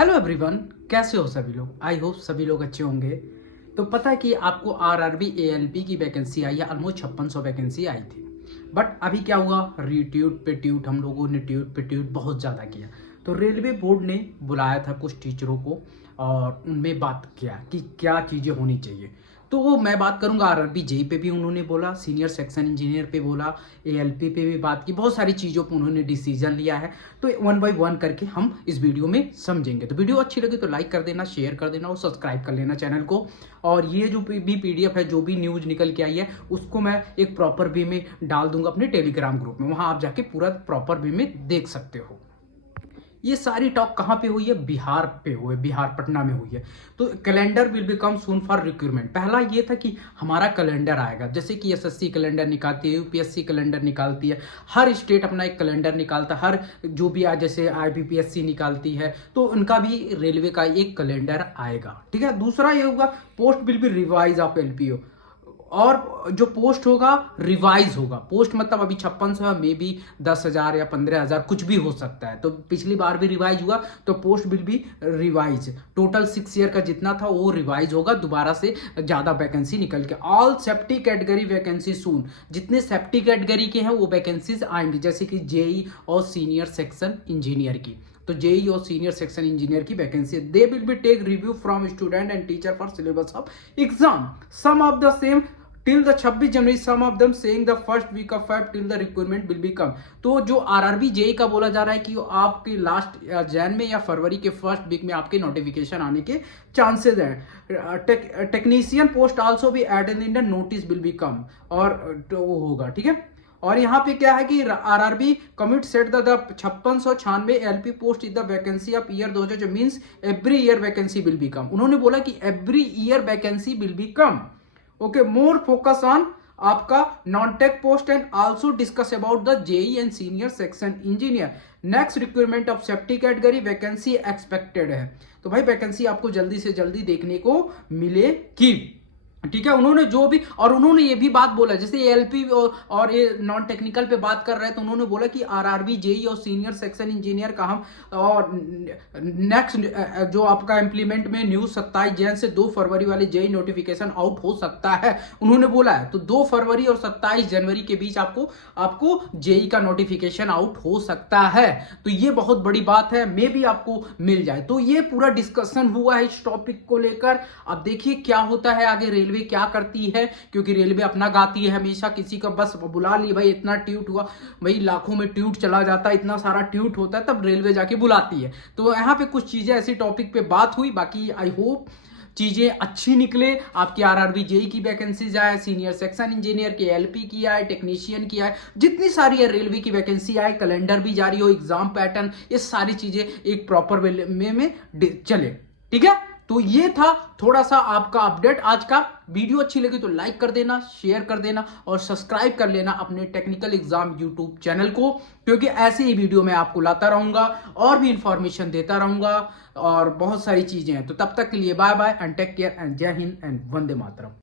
Hello everyone, कैसे हो सभी लोग। आई होप सभी लोग अच्छे होंगे। तो पता है कि आपको आरआरबी एएलपी की वैकेंसी आई है, ऑलमोस्ट 5600 वैकेंसी आई थी। बट अभी क्या हुआ, रीट्यूट पे ट्यूट हम लोगों ने ट्यूट पे ट्यूट बहुत ज़्यादा किया। तो रेलवे बोर्ड ने बुलाया था कुछ टीचरों को और उनमें बात किया कि क्या चीज़ें होनी चाहिए। तो वो मैं बात करूंगा आरआरबी जेई पे भी उन्होंने बोला, सीनियर सेक्शन इंजीनियर पे बोला, एएलपी पे भी बात की, बहुत सारी चीज़ों पे उन्होंने डिसीजन लिया है। तो वन बाय वन करके हम इस वीडियो में समझेंगे। तो वीडियो अच्छी लगी तो लाइक कर देना, शेयर कर देना और सब्सक्राइब कर लेना चैनल को। और ये जो भी पीडीएफ है, जो भी न्यूज़ निकल के आई है, उसको मैं एक प्रॉपर वे में डाल दूंगा अपने टेलीग्राम ग्रुप में। वहां आप जाके पूरा प्रॉपर वे में देख सकते हो। ये सारी टॉक कहाँ पे हुई है, बिहार पे हुई है, बिहार पटना में हुई है। तो calendar will become soon for recruitment. पहला ये था कि हमारा कैलेंडर आएगा, जैसे कि एसएससी कैलेंडर निकालती है, यूपीएससी कैलेंडर निकालती है, हर स्टेट अपना एक कैलेंडर निकालता है, हर जो भी आज जैसे आईबीपीएससी निकालती है, तो उनका भी रेलवे का एक कैलेंडर आएगा। ठीक है। दूसरा ये होगा, post will be revise of LPO. और जो पोस्ट होगा रिवाइज होगा। पोस्ट मतलब अभी 5600 है, मे बी 10,000 या 15,000 कुछ भी हो सकता है। तो पिछली बार भी रिवाइज हुआ, तो post will be revise. Total 6 year का जितना था वो रिवाइज होगा, दोबारा से ज्यादा वैकेंसी निकल के। ऑल सेफ्टी कैटेगरी वैकेंसी सून। जितने सेफ्टी कैटेगरी के हैं वो वैकेंसीज आएंगी, जैसे कि जेई और सीनियर सेक्शन इंजीनियर की। तो जेई और सीनियर सेक्शन इंजीनियर की vacancy, they will be take review from student and teacher for syllabus of exam, some of the same till the 26 January, some of them saying the first week of Feb till the requirement will be come। तो जो RRB JE का बोला जा रहा है कि आपके last Jain में या फरवरी के फर्स्ट वीक में आपके नोटिफिकेशन आने के चांसेस हैं। टेक्नीशियन पोस्ट आल्सो भी added in the notice will be come, और तो वो होगा। ठीक है। और यहाँ पे क्या है कि RRB commit set the 5696 LP post is the vacancy of year 2000 means every year vacancy will be come. उन्होंने बोला कि every year vacancy will be come. Okay, more focus on आपका non tech post and also discuss about the JE and senior section engineer. Next requirement of safety category vacancy expected है। तो भाई vacancy आपको जल्दी से जल्दी देखने को मिलेगी। ठीक है। उन्होंने जो भी, और उन्होंने ये भी बात बोला, जैसे एलपी और ये नॉन टेक्निकल पे बात कर रहे हैं, तो उन्होंने बोला कि आरआरबी जेई और सीनियर सेक्शन इंजीनियर का हम और नेक्स्ट जो आपका इंप्लीमेंट में न्यूज 27 जैन से 2 फरवरी वाले जेई नोटिफिकेशन आउट हो सकता है, उन्होंने बोला है। तो 2 फरवरी और 27 जनवरी के बीच आपको जेई का नोटिफिकेशन आउट हो सकता है। तो ये बहुत बड़ी बात है, मे भी आपको मिल जाए। तो ये पूरा डिस्कशन हुआ है इस टॉपिक को लेकर। अब देखिए क्या होता है आगे, रेलवे क्या करती है, क्योंकि रेलवे अपना गाती है हमेशा। किसी का बस बुला ली, भाई इतना ट्यूट हुआ, भाई लाखों में ट्यूट चला जाता है, इतना सारा ट्यूट होता है, तब रेलवे जाके बुलाती है। तो यहाँ पे कुछ चीजें ऐसी टॉपिक पे बात हुई। बाकी आई होप चीजें अच्छी निकले। आपकी आरआरबी जेई की वैकेंसीज आए, सीनियर सेक्शन इंजीनियर की, एलपी की आए, टेक्नीशियन की आए, जितनी सारी है रेलवे की वैकेंसी आए, कैलेंडर भी जारी हो, एग्जाम पैटर्न, ये सारी चीजें एक प्रॉपर वे में चले। ठीक है। तो ये था थोड़ा सा आपका अपडेट आज का। वीडियो अच्छी लगी तो लाइक कर देना, शेयर कर देना और सब्सक्राइब कर लेना अपने टेक्निकल एग्जाम यूट्यूब चैनल को, क्योंकि ऐसे ही वीडियो मैं आपको लाता रहूंगा और भी इंफॉर्मेशन देता रहूंगा और बहुत सारी चीजें हैं। तो तब तक के लिए bye bye and take care and Jai Hind and Vande Mataram.